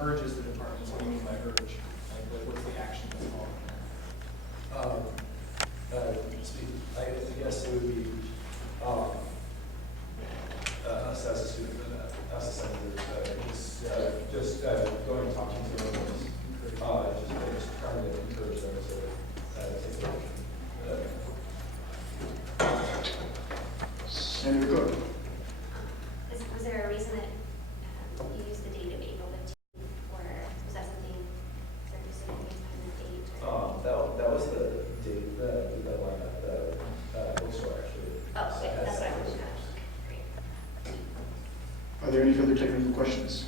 urges the departments. What do you mean by urge? Like what's the action that's involved in that? I guess it would be us as a student, us as senators, just going and talking to them, just trying to encourage them to take action. Senator Cook. Was there a reason that you used the date of April 15th, or was that something circumstantial behind the date? That was the date, the deadline at the bookstore actually. Oh, okay, that's what I was looking at. Great. Are there any further technical questions?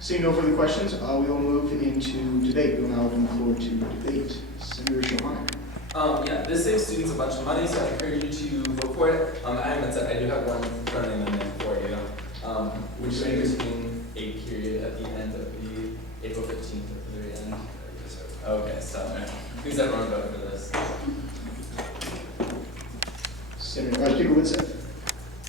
Seeing no further questions, we will move into debate. We will now open the floor to debate. Senator Shohana. Yeah, this saves students a bunch of money, so I encourage you to vote for it. I haven't said, I do have one friendly amendment for you. Would you be using a period at the end of the April 15th at the very end? Okay, so please everyone vote for this. Senator Speaker Woodson.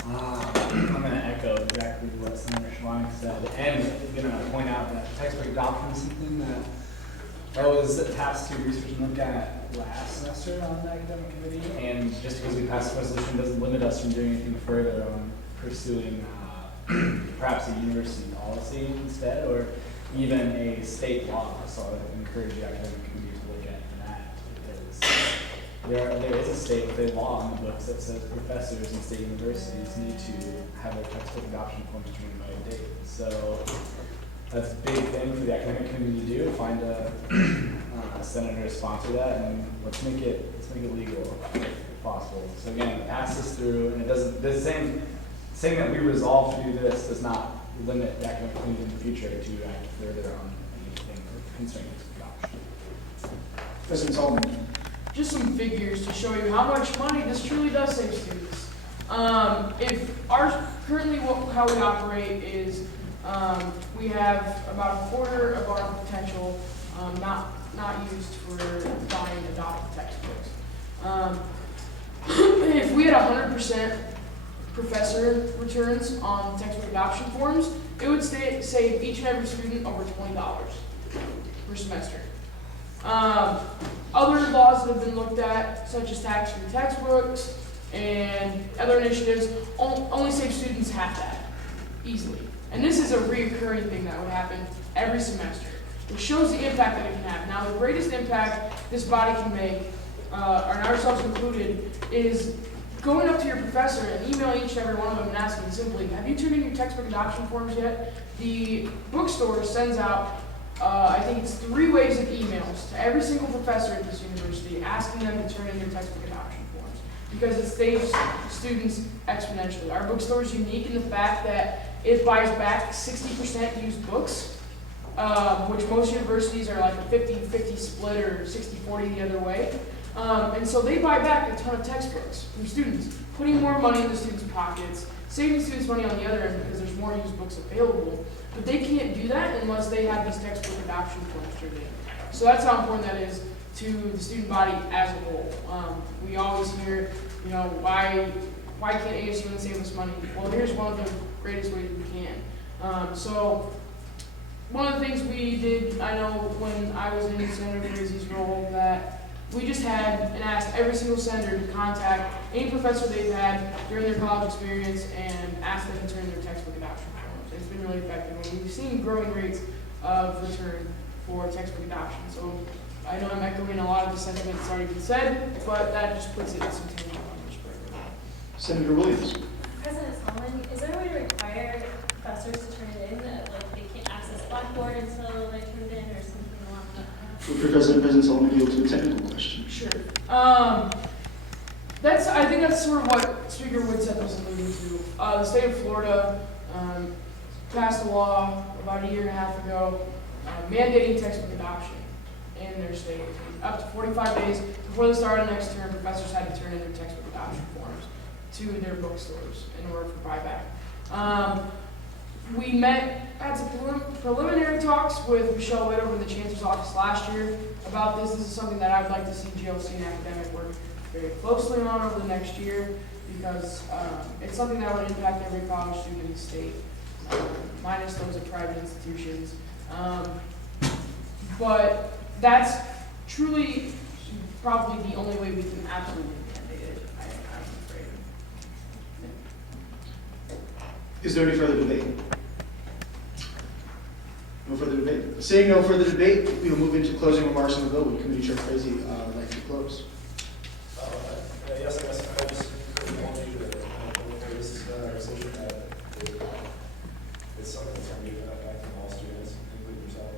I'm going to echo exactly what Senator Schwank said, and I'm going to point out that textbook adoption is something that I was tasked to research and look at last semester on the academic committee, and just because we passed a resolution doesn't limit us from doing anything further on pursuing perhaps a university policy instead, or even a state law. So I would encourage the academic committee to look at that, because there is a state with a law on the books that says professors in state universities need to have their textbook adoption forms determined by a date. So that's a big thing for the academic community to do, to find a senator to sponsor that, and let's make it legal if possible. So again, pass this through, and it doesn't, saying that we resolve to do this does not limit the academic community in the future to act further on anything concerning adoption. President Solomon. Just some figures to show you how much money this truly does save students. Currently how we operate is we have about a quarter of our potential not used for buying adopted textbooks. If we had 100% professor returns on textbook adoption forms, it would save each and every student over $20 per semester. Other laws that have been looked at, such as tax-free textbooks and other initiatives, only save students half that, easily. And this is a reoccurring thing that would happen every semester, which shows the impact that it can have. Now, the greatest impact this body can make, and ourselves included, is going up to your professor and emailing each and every one of them and asking simply, have you turned in your textbook adoption forms yet? The bookstore sends out, I think it's 3 waves of emails to every single professor at this university asking them to turn in their textbook adoption forms, because it saves students exponentially. Our bookstore is unique in the fact that it buys back 60% used books, which most universities are like a 50-50 split or 60-40 the other way. And so they buy back a ton of textbooks from students, putting more money in the students' pockets, saving students money on the other end because there's more used books available. But they can't do that unless they have these textbook adoption forms turned in. So that's how important that is to the student body as a whole. We always hear, why can't ASUN save us money? Well, here's one of the greatest ways we can. So one of the things we did, I know when I was in Senator Rizzi's role, that we just had and asked every single senator to contact any professor they've had during their college experience and ask them to turn their textbook adoption forms. It's been really effective, and we've seen growing rates of return for textbook adoption. So I know I'm echoing a lot of the sentiment that's already been said, but that just puts it in some tangible numbers for everyone. Senator Williams. President Solomon, is there a way to require professors to turn it in? Like they can't access Blackboard until they turn it in, or something along that line? For President Solomon, yield to a technical question. Sure. I think that's sort of what Speaker Woodson was alluding to. The state of Florida passed a law about 1.5 years ago mandating textbook adoption in their state. Up to 45 days before the start of the next term, professors had to turn in their textbook adoption forms to their bookstores in order for buyback. We had some preliminary talks with Michelle Witt over in the Chancellor's office last year about this. This is something that I would like to see GLC and academic work very closely on over the next year, because it's something that would impact every college student in the state. Mine minus those at private institutions. But that's truly probably the only way we can absolutely mandate it, I'm afraid. Is there any further debate? No further debate. Seeing no further debate, we will move into closing remarks on the bill. Would Committee Chair Frazee like to close? Yes, I guess I just want you to, this is a resolution that it's something that's going to be affecting all students, including yourself.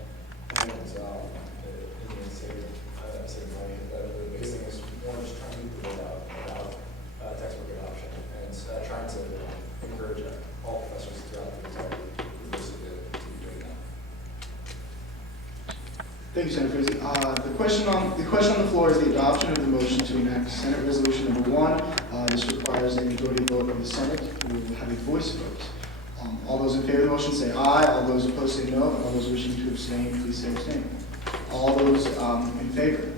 And in the same way, the biggest thing is one, just trying to get the word out about textbook adoption and trying to encourage all professors throughout the entire university to be doing that. Thank you, Senator Frazee. The question on the floor is the adoption of the motion to enact Senate Resolution Number 1. This requires a majority vote of the Senate. We will have a voice vote. All those in favor of the motion say aye. All those opposed say no. And all those wishing to abstain, please say abstain. All those in favor?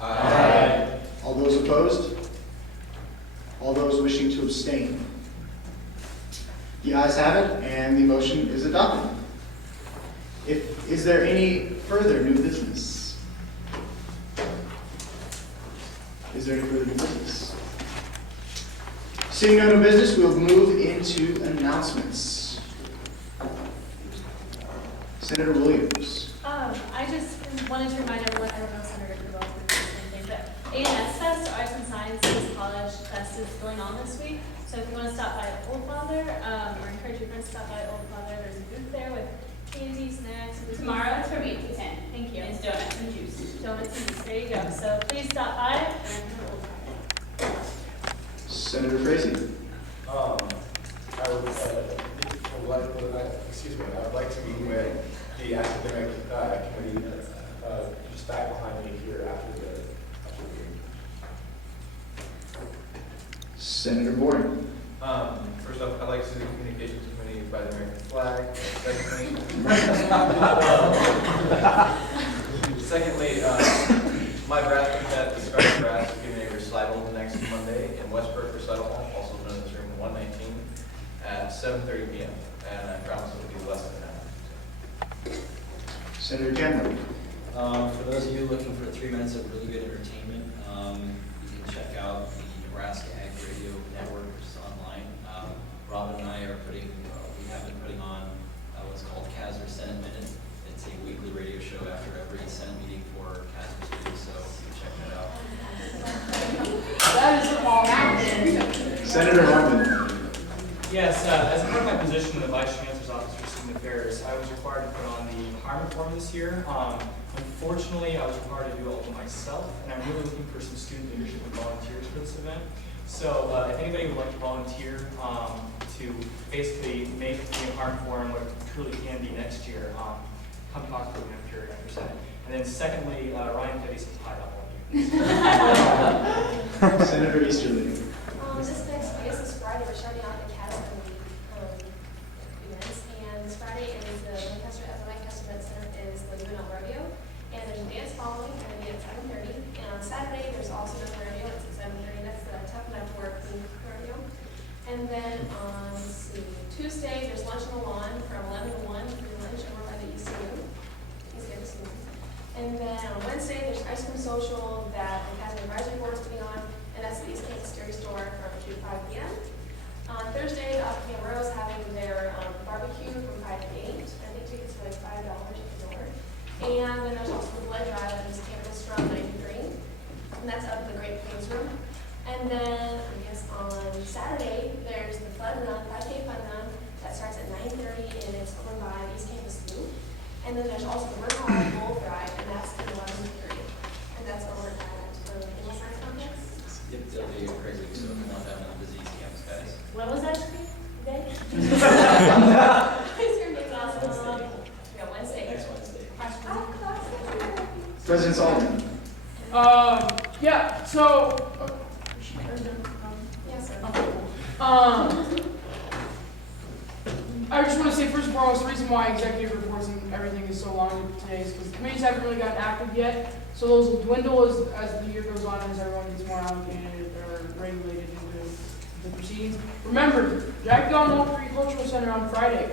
Aye. All those opposed? All those wishing to abstain? The ayes have it, and the motion is adopted. Is there any further new business? Is there any further new business? Seeing no new business, we'll move into announcements. Senator Williams. I just wanted to remind everyone, I don't know if Senator Cruz will do the same thing, but A&S Fest, Arts and Sciences College Fest is going on this week. So if you want to stop by Old Father, or encourage your friends to stop by Old Father, there's a booth there with candy, snacks. Tomorrow it's from 8 to 10. Thank you. It's donuts and juice. Donuts and juice, there you go. So please stop by. Senator Frazee. I would like to meet with the academic committee just back behind me here after the meeting. Senator Boring. First off, I'd like to do the communications committee by the American flag. Secondly, my brass quintet, the Scarlet Brass, is giving a recital the next Monday in Westbrook Recital Hall, also known as room 119, at 7:30 p.m. And I promise it will be less than an hour. Senator Cameron. For those of you looking for 3 minutes of really good entertainment, you can check out the Nebraska Ag Radio Network, which is online. Robin and I are we have been putting on what's called Kaiser Senate Minute. It's a weekly radio show after every Senate meeting for Kaiser students, so you can check that out. That is all. Senator Harmon. Yes, as a part of my position in the Vice Chancellor's Office for Student Affairs, I was required to put on the Harmon Forum this year. Unfortunately, I was required to do it all by myself, and I'm really looking for some student leadership and volunteers for this event. So if anybody would like to volunteer to basically make the Harmon Forum what it truly can be next year, come talk to me after Senate. And then secondly, Ryan Petty says hi to all of you. Senator Easterly. This next, I guess this Friday, we're starting out the Academy events, and this Friday is the Lancaster Event Center is the Juvenile Rodeo, and there's a dance following, and it'll be at 7:30, and on Saturday, there's also another rodeo, it's at 7:30, that's the Tough Enough to Work rodeo, and then on, Tuesday, there's lunch on the lawn from 11 to 1, free lunch over by the ECU, and then on Wednesday, there's ice cream social that the Academy Advisory Board is putting on, and that's the East Kansas Dairy Store from 2 to 5 p.m. On Thursday, the Alpine Row is having their barbecue from 5 to 8. I think tickets are like $5 at the door. And then there's also the blood drive at East Campus from 9 to 3. And that's up in the Great Plains Room. And then, I guess on Saturday, there's the Fun Run, 5K Fun Run, that starts at 9:30, and it's over by East Campus Loop. And then there's also the River Hall Bull Ride, and that's at 11:30. And that's over at the English Science Complex. Yep, it'll be crazy, so come on down to the disease camps, guys. When was that day? Ice cream is awesome. Yeah, Wednesday. Next Wednesday. President Solomon. Yeah, so, Yes, sir. I just want to say, first and foremost, the reason why executive reports and everything is so long today is because the committees haven't really gotten active yet, so those will dwindle as the year goes on, as everyone gets more allocated or regulated into the proceedings. Remember, Jack Donald Cultural Center on Friday.